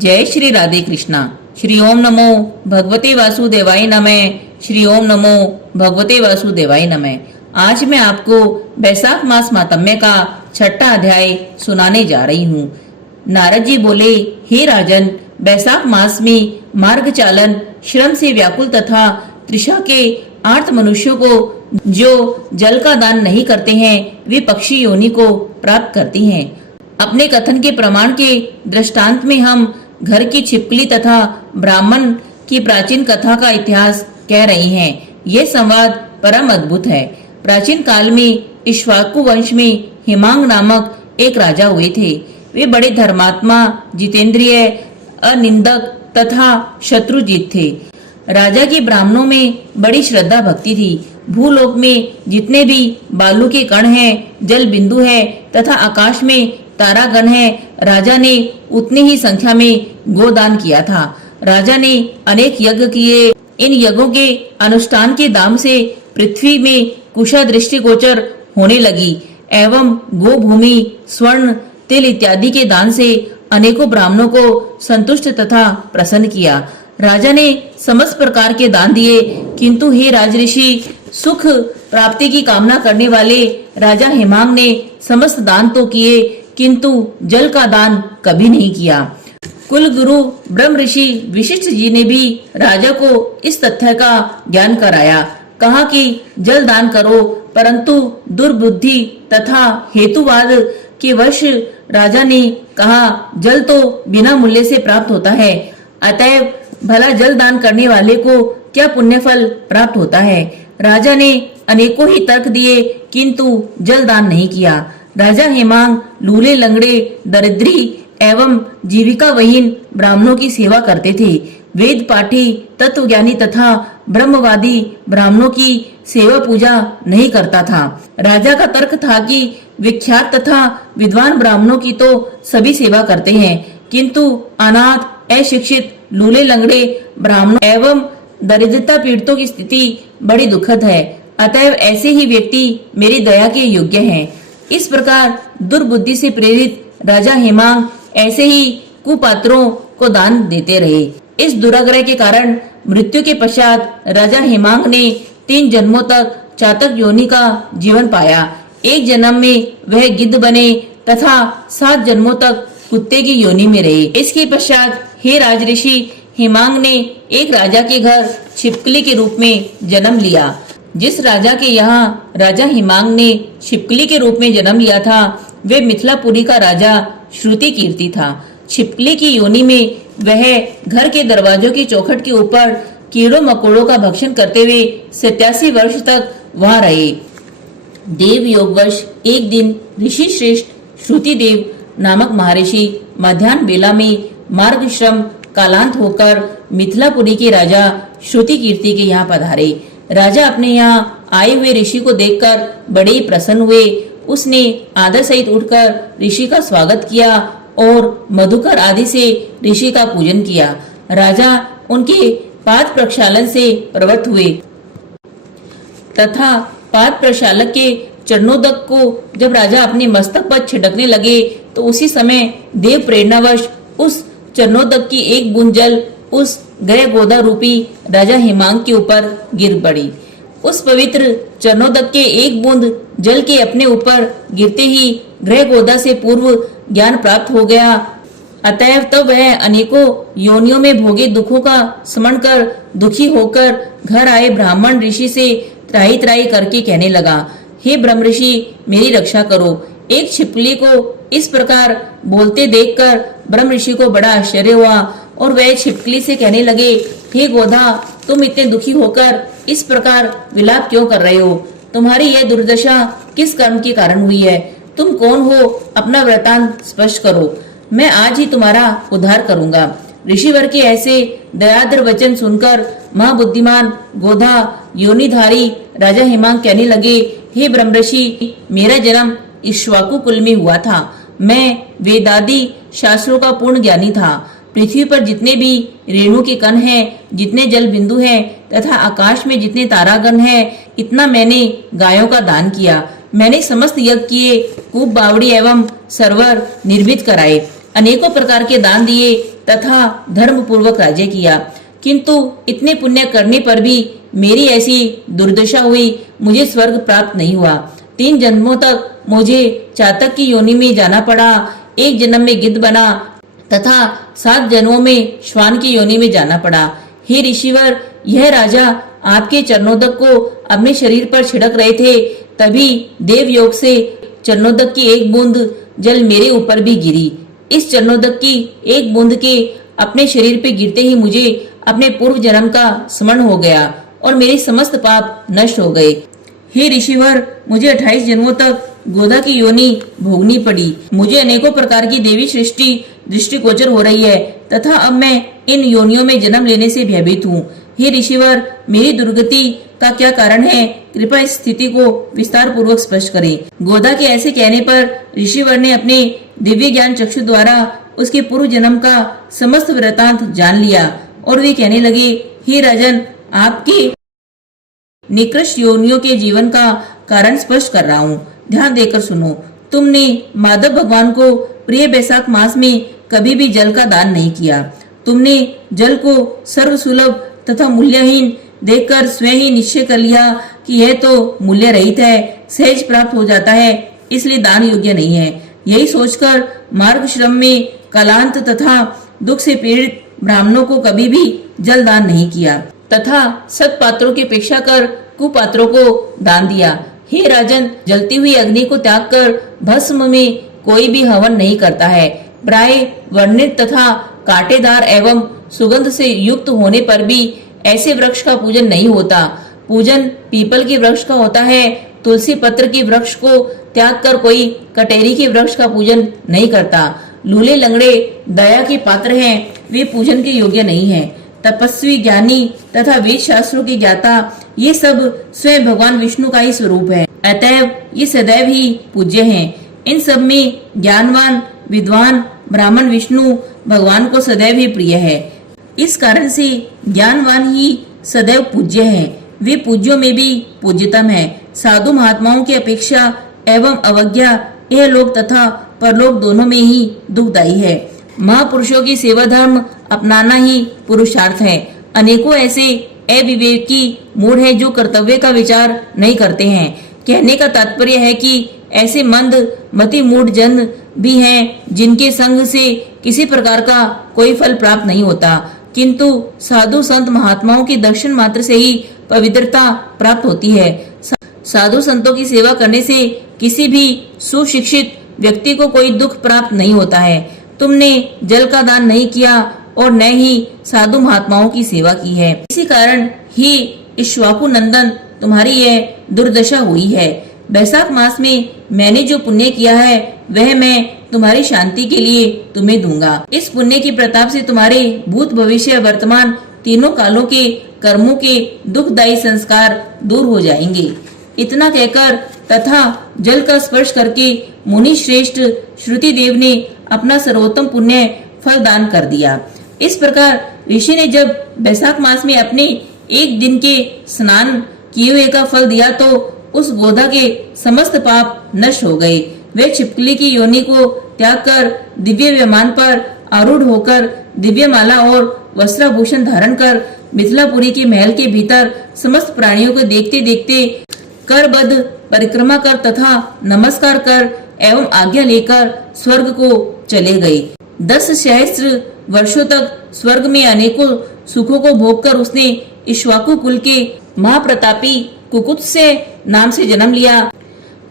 जय श्री राधे कृष्णा। श्री ओम नमो भगवते वासुदेवाय नमः। श्री ओम नमो भगवते वासुदेवाय नमः। आज मैं आपको बैसाख मास मातम्य का 6वां अध्याय सुनाने जा रही हूँ। नारद जी बोले, हे राजन, बैसाख मास में मार्ग चालन, श्रम से व्याकुल तथा तृषा के आर्त मनुष्यों को जो जल का दान नहीं करते हैं वे पक्षी योनि को प्राप्त करती हैं। अपने कथन के प्रमाण के दृष्टांत में हम घर की छिपकली तथा ब्राह्मण की प्राचीन कथा का इतिहास कह रहे हैं। यह संवाद परम अद्भुत है। प्राचीन काल में इक्ष्वाकु वंश में हिमांग नामक एक राजा हुए थे। वे बड़े धर्मात्मा, जितेंद्रिय, अनिंदक तथा शत्रुजीत थे। राजा की ब्राह्मणों में बड़ी श्रद्धा भक्ति थी। भूलोक में जितने भी बालू के कण हैं, जल बिंदु है तथा आकाश में तारागण है, राजा ने उतनी ही संख्या में गोदान किया था। राजा ने अनेक यज्ञ किए। इन यज्ञों के अनुष्ठान के दाम से पृथ्वी में कुशा दृष्टि गोचर होने लगी एवं गो भूमि, स्वर्ण, तिल इत्यादि के दान से अनेकों ब्राह्मणों को संतुष्ट तथा प्रसन्न किया। राजा ने समस्त प्रकार के दान दिए, किंतु हे राजऋषि, सुख प्राप्ति की कामना करने वाले राजा हिमांग ने समस्त दान तो किए, किंतु जल का दान कभी नहीं किया। कुल गुरु ब्रह्म ऋषि वशिष्ठ जी ने भी राजा को इस तथ्य का ज्ञान कराया। कहा कि जल दान करो, परंतु दुर्बुद्धि तथा हेतुवाद के वश राजा ने कहा, जल तो बिना मूल्य से प्राप्त होता है, अतएव भला जल दान करने वाले को क्या पुण्य फल प्राप्त होता है। राजा ने अनेकों ही तर्क दिए, किंतु जल दान नहीं किया। राजा हिमांग लूले लंगड़े, दरिद्री एवं जीविका वहीन ब्राह्मणों की सेवा करते थे। वेद पाठी, तत्वज्ञानी तथा ब्रह्मवादी ब्राह्मणों की सेवा पूजा नहीं करता था। राजा का तर्क था कि विख्यात तथा विद्वान ब्राह्मणों की तो सभी सेवा करते हैं, किंतु अनाथ, अशिक्षित, लूले लंगड़े ब्राह्मणों एवं दरिद्रता पीड़ितों की स्थिति बड़ी दुखद है। अतएव ऐसे ही व्यक्ति मेरी दया के योग्य हैं। इस प्रकार दुर्बुद्धि से प्रेरित राजा हिमांग ऐसे ही कुपात्रों को दान देते रहे। इस दुराग्रह के कारण मृत्यु के पश्चात राजा हिमांग ने 3 जन्मों तक चातक योनि का जीवन पाया। एक जन्म में वह गिद्ध बने तथा 7 जन्मों तक कुत्ते की योनि में रहे। इसके पश्चात हे राजऋषि, हिमांग ने एक राजा के घर छिपकली के रूप में जन्म लिया। जिस राजा के यहाँ राजा हिमांग ने छिपकली के रूप में जन्म लिया था, वे मिथिलापुरी का राजा श्रुति कीर्ति था। छिपकली की योनि में वह घर के दरवाजों की चौखट के ऊपर कीड़ों मकोड़ों का भक्षण करते हुए 87 वर्ष तक वहां रहे। देव योगवश एक दिन ऋषि श्रेष्ठ श्रुति देव नामक महर्षि मध्याह्न बेला में मार्ग श्रम कालांत होकर मिथिलापुरी के राजा श्रुति कीर्ति के यहाँ पधारे। राजा अपने यहाँ आए हुए ऋषि को देखकर बड़े ही प्रसन्न हुए। उसने आदर सहित उठकर ऋषि का स्वागत किया और मधुकर आदि से ऋषि का पूजन किया। राजा उनके पाद प्रक्षालन से प्रवृत्त हुए तथा पाद प्रक्षालक के चरणोदक को जब राजा अपने मस्तक पर छिड़कने लगे तो उसी समय देव प्रेरणावश उस चरणोदक की एक बूंद जल उस ग्रह गोदा रूपी राजा हिमांग के ऊपर गिर पड़ी। उस पवित्र चरणोदक के एक बूंद जल के अपने ऊपर गिरते ही ग्रह गोदा से पूर्व ज्ञान प्राप्त हो गया। अतएव तब वह अनेकों योनियों में भोगे दुखों का स्मरण कर दुखी होकर घर आए ब्राह्मण ऋषि से त्राही त्राही करके कहने लगा, हे ब्रह्म ऋषि, मेरी रक्षा करो। एक छिपकली को इस प्रकार बोलते देखकर ब्रह्म ऋषि को बड़ा आश्चर्य हुआ और वह छिपकली से कहने लगे, हे गोधा, तुम इतने दुखी होकर इस प्रकार विलाप क्यों कर रहे हो? तुम्हारी यह दुर्दशा किस कर्म के कारण हुई है? तुम कौन हो? अपना वृतांत स्पष्ट करो, मैं आज ही तुम्हारा उद्धार करूंगा। ऋषिवर के ऐसे दयाद्र वचन सुनकर महाबुद्धिमान गोधा योनिधारी राजा हिमांग कहने लगे, हे ब्रह्म ऋषि, मेरा जन्म इक्ष्वाकु कुल में हुआ था। मैं वेदादि शास्त्रों का पूर्ण ज्ञानी था। पृथ्वी पर जितने भी रेणु के कण हैं, जितने जल बिंदु हैं तथा आकाश में जितने तारागण हैं, इतना मैंने गायों का दान किया। मैंने समस्त यज्ञ किए, कूप बावड़ी एवं सरोवर निर्मित कराए। अनेकों प्रकार के दान दिए तथा धर्म पूर्वक राज्य किया, किंतु इतने पुण्य करने पर भी मेरी ऐसी दुर्दशा हुई, मुझे स्वर्ग प्राप्त नहीं हुआ। 3 जन्मों तक मुझे चातक की योनि में जाना पड़ा, 1 जन्म में गिद्ध बना तथा 7 जन्मों में श्वान की योनि में जाना पड़ा। हे ऋषिवर, यह राजा आपके चरणोदक को अपने शरीर पर छिड़क रहे थे, तभी देव योग से चरणोदक की 1 बूंद जल मेरे ऊपर भी गिरी। इस चरणोदक की 1 बूंद के अपने शरीर पे गिरते ही मुझे अपने पूर्व जन्म का स्मरण हो गया और मेरे समस्त पाप नष्ट हो गए। हे ऋषिवर, मुझे 28 जन्मों तक गोदा की योनि भोगनी पड़ी। मुझे अनेकों प्रकार की देवी सृष्टि दृष्टिगोचर हो रही है तथा अब मैं इन योनियों में जन्म लेने से भयभीत हूँ। हे ऋषिवर, मेरी दुर्गति का क्या कारण है? कृपया इस स्थिति को विस्तार पूर्वक स्पष्ट करें। गोदा के ऐसे कहने पर ऋषिवर ने अपने दिव्य ज्ञान चक्षु द्वारा उसके पूर्व जन्म का समस्त वृतांत जान लिया और वे कहने लगे, हे राजन, आपके निकृष्ट योनियों के जीवन का कारण स्पष्ट कर रहा हूँ, ध्यान देकर सुनो। तुमने माधव भगवान को प्रिय बैसाख मास में कभी भी जल का दान नहीं किया। तुमने जल को सर्वसुलभ तथा मूल्यहीन देखकर स्वयं ही निश्चय कर लिया कि यह तो मूल्य रहित है, सहज प्राप्त हो जाता है, इसलिए दान योग्य नहीं है। यही सोचकर मार्ग श्रम में कलांत तथा दुख से पीड़ित ब्राह्मणों को कभी भी जल दान नहीं किया तथा सत पात्रों की अपेक्षा कर कुपात्रों को दान दिया। हे राजन, जलती हुई अग्नि को त्याग कर भस्म में कोई भी हवन नहीं करता है। प्राय वर्णित तथा कांटेदार एवं सुगंध से युक्त होने पर भी ऐसे वृक्ष का पूजन नहीं होता। पूजन पीपल के वृक्ष का होता है। तुलसी पत्र के वृक्ष को त्याग कर कोई कटेरी के वृक्ष का पूजन नहीं करता। लूले लंगड़े दया के पात्र हैं, वे पूजन के योग्य नहीं हैं। तपस्वी, ज्ञानी तथा वेद शास्त्रों के ज्ञाता, ये सब स्वयं भगवान विष्णु का ही स्वरूप है, अतएव ये सदैव ही पूज्य हैं। इन सब में ज्ञानवान विद्वान ब्राह्मण विष्णु भगवान को सदैव ही प्रिय है। इस कारण से ज्ञानवान ही सदैव पूज्य हैं। वे पूज्यों में भी पूज्यतम है। साधु महात्माओं की अपेक्षा एवं अवज्ञा यह लोक तथा परलोक दोनों में ही दुखदायी है। महापुरुषों की सेवा धर्म अपनाना ही पुरुषार्थ है। अनेकों ऐसे अविवेकी मूढ़ हैं जो कर्तव्य का विचार नहीं करते हैं। कहने का तात्पर्य है कि ऐसे मंद मति मूढ़ जन भी हैं जिनके संग से किसी प्रकार का कोई फल प्राप्त नहीं होता, किंतु साधु संत महात्माओं की दर्शन मात्र से ही पवित्रता प्राप्त होती है। साधु संतों की सेवा करने से किसी भी सुशिक्षित व्यक्ति को कोई दुख प्राप्त नहीं होता है। तुमने जल का दान नहीं किया और न ही साधु महात्माओं की सेवा की है, इसी कारण ही इक्ष्वाकु नंदन तुम्हारी यह दुर्दशा हुई है। बैसाख मास में मैंने जो पुण्य किया है वह मैं तुम्हारी शांति के लिए तुम्हें दूंगा। इस पुण्य की प्रताप से तुम्हारे भूत भविष्य वर्तमान तीनों कालों के कर्मों के दुखदायी संस्कार दूर हो जाएंगे। इतना कहकर तथा जल का स्पर्श करके मुनि श्रेष्ठ श्रुति देव ने अपना सर्वोत्तम पुण्य फल दान कर दिया। इस प्रकार ऋषि ने जब बैसाख मास में अपने 1 दिन के स्नान किए हुए का फल दिया तो उस गोधा के समस्त पाप नष्ट हो गए। वे छिपकली की योनि को त्याग कर दिव्य विमान पर आरूढ़ होकर दिव्य माला और वस्त्राभूषण धारण कर मिथिलापुरी के महल के भीतर समस्त प्राणियों को देखते देखते करबद्ध परिक्रमा कर तथा नमस्कार कर एवं आज्ञा लेकर स्वर्ग को चले गए। 10 सहस्त्र वर्षों तक स्वर्ग में अनेकों सुखों को भोगकर उसने इक्ष्वाकु कुल के महाप्रतापी कुकुत्स्य नाम से जन्म लिया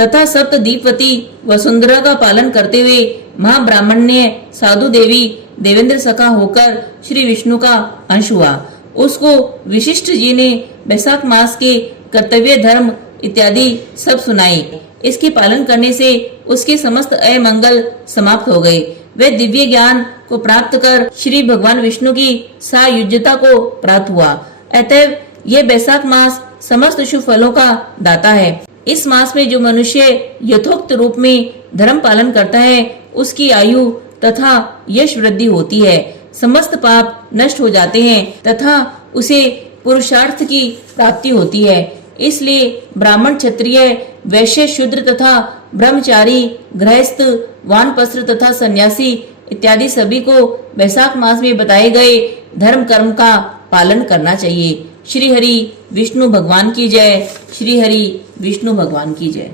तथा सप्त दीपवती वसुंधरा का पालन करते हुए महाब्राह्मण्य साधु देवी देवेंद्र सखा होकर श्री विष्णु का अंश हुआ। उसको विशिष्ट जी ने बैसाख मास के कर्तव्य धर्म इत्यादि सब सुनाए। इसके पालन करने से उसके समस्त अमंगल समाप्त हो गए। वे दिव्य ज्ञान को प्राप्त कर श्री भगवान विष्णु की सायुज्यता को प्राप्त हुआ। अतएव यह बैसाख मास समस्त शुभ फलों का दाता है। इस मास में जो मनुष्य यथोक्त रूप में धर्म पालन करता है उसकी आयु तथा यश वृद्धि होती है, समस्त पाप नष्ट हो जाते हैं तथा उसे पुरुषार्थ की प्राप्ति होती है। इसलिए ब्राह्मण, क्षत्रिय, वैश्य, शूद्र तथा ब्रह्मचारी, गृहस्थ, वानप्रस्थ तथा सन्यासी इत्यादि सभी को वैशाख मास में बताए गए धर्म कर्म का पालन करना चाहिए। श्री हरि विष्णु भगवान की जय। श्री हरि विष्णु भगवान की जय।